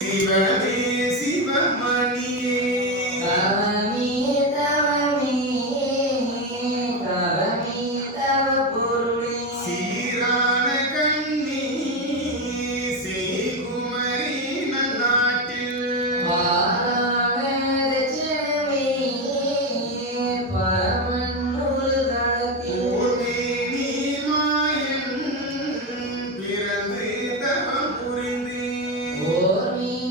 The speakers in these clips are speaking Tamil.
சிவமே சிவமணியே தவமே தவமே தவமே தவ பொருளே சீரான கண்ணி செய்குமரி நன்னாட்டில் வாரான தட்சணமே பரமன் ஒரு தளத்தில் ஓர்மேனி மாயன் பிறந்து தவம் புரிந்து ஓர்மீனி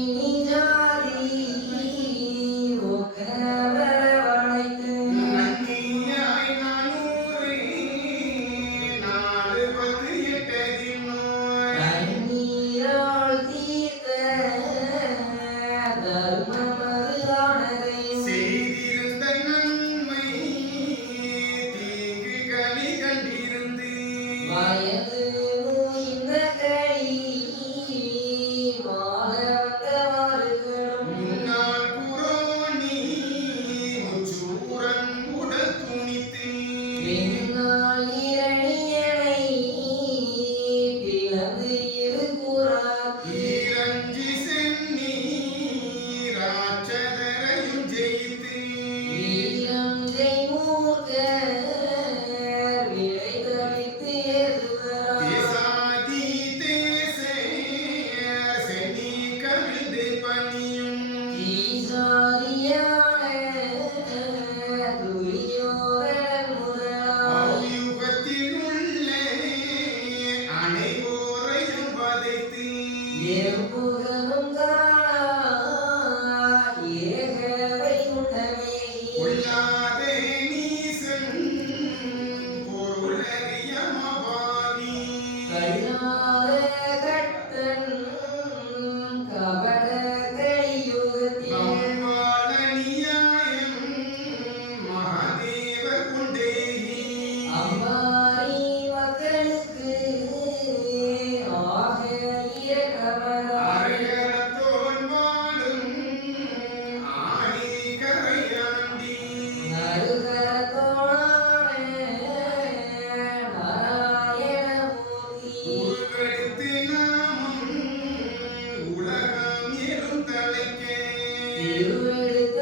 ஜாதி ஒக்கவர வளைத்து நன்னியாய் நானூறு நாலு பத்து எட்டதின் நோய் கண்ணீரால் தீர்த்த தர்மமது ஆனதை செய்திருந்த நன்மை தீங்கு களி கண்டிருந்து வயது முகிந்த கழி மால வந்தவர்களும் முன்னாள் புரோணி முச்சூரன் உடல் துணித்து பின்னால் இரணியனை பிளந்து இருகுறார் ஈரஞ்சி சென்னி ராட்சதரையும் ஜெயித்து வீரம் ஜெய்மூர்க்கர் விளை தவித்து ஏறுகிறார் தேசாதி தேசேர் சென்னி கவிழ்ந்து பணியும் ஈசாரியான துரியோதனன் முதலாய் அவ்யுகத்தில் உள்ள அனைவோரையும் வதைத்து எம்புகனும் காணா ஏகவை உண்டமே கொல்லாத நீசன் பொருளறிய மபாவி கல்லாத கட்டன் கபட கலியுகத்தில் கம்பாள நியாயம் மகாதேவ குண்டேகி அம்பாரி மக்களுக்கு ஆக இரக்கமரா அரையறத்தோன் வாழும் ஆணி கரையாண்டி நருகர தோழான நாராயணமூர்த்தி உருவெடுத்து நாமம் உலகம் எரும் தலைக்கே திருவெடுத்த